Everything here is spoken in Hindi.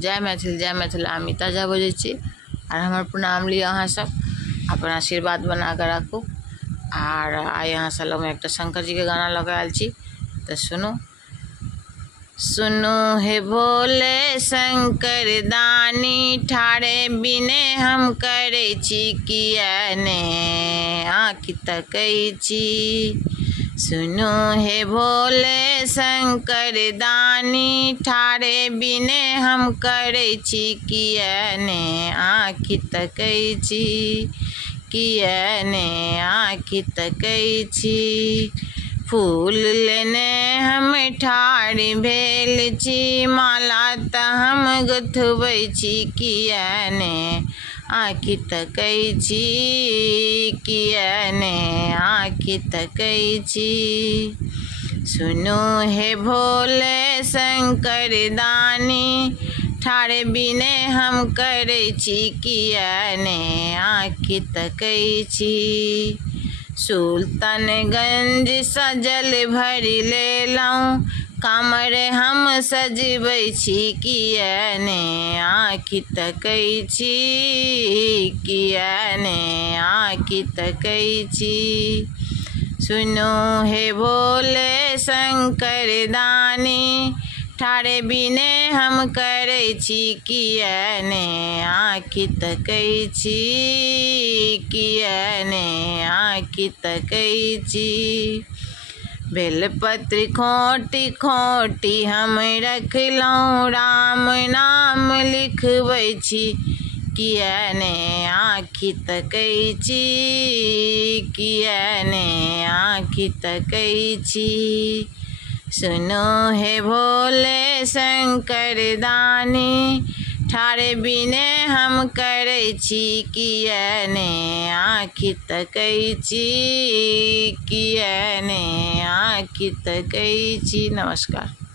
जय मैथिल अमिता झा बजै छी और हमर प्रणाम लिअ अहाँ सब अपन आशीर्वाद बना के राखू। और आइ अहाँ सब लग में एक शंकर जी के गाना लगा आयल छी तो सुनो। सुनो हे भोले शंकर दानी ठाड़े बिने हम करे छी किया ने आँखि तकै छी। सुनो हे भोले शंकर दानी ठाड़े बिने हम करे छी किया ने आँखि तकै छी किया ने आँखि तकै छी। फूल लेने हम ठाढ़ भेल छी माला त हम गुथबै छी किया ने आँखि तकै छी किया ने आँखि तकै छी। सुनो हे भोले शंकर दानी ठाढ़ बिने हम करे छी किया ने आँखि तकै छी। सुल्तानगंज सजल भरि लेलहुँ कामर हम सजबै छी किया ने आँखि तकै छी किया ने आँखि तकै छी। सुनो हे भोले शंकर दानी ठाढ़े बिने हम करे छी किया ने आँखि तकै छी किया ने आँखि तकै छी। बेलपत्र खोटी खोटी हम रखलहुँ राम नाम लिखबै छी किया ने आँखि तकै छी किया ने आँखि तकै छी। सुनो हे भोले शंकर दानी ठाढ़ बिने हम करे छी किया ने आँखि तकै छी किया ने आँखि तकै छी। नमस्कार।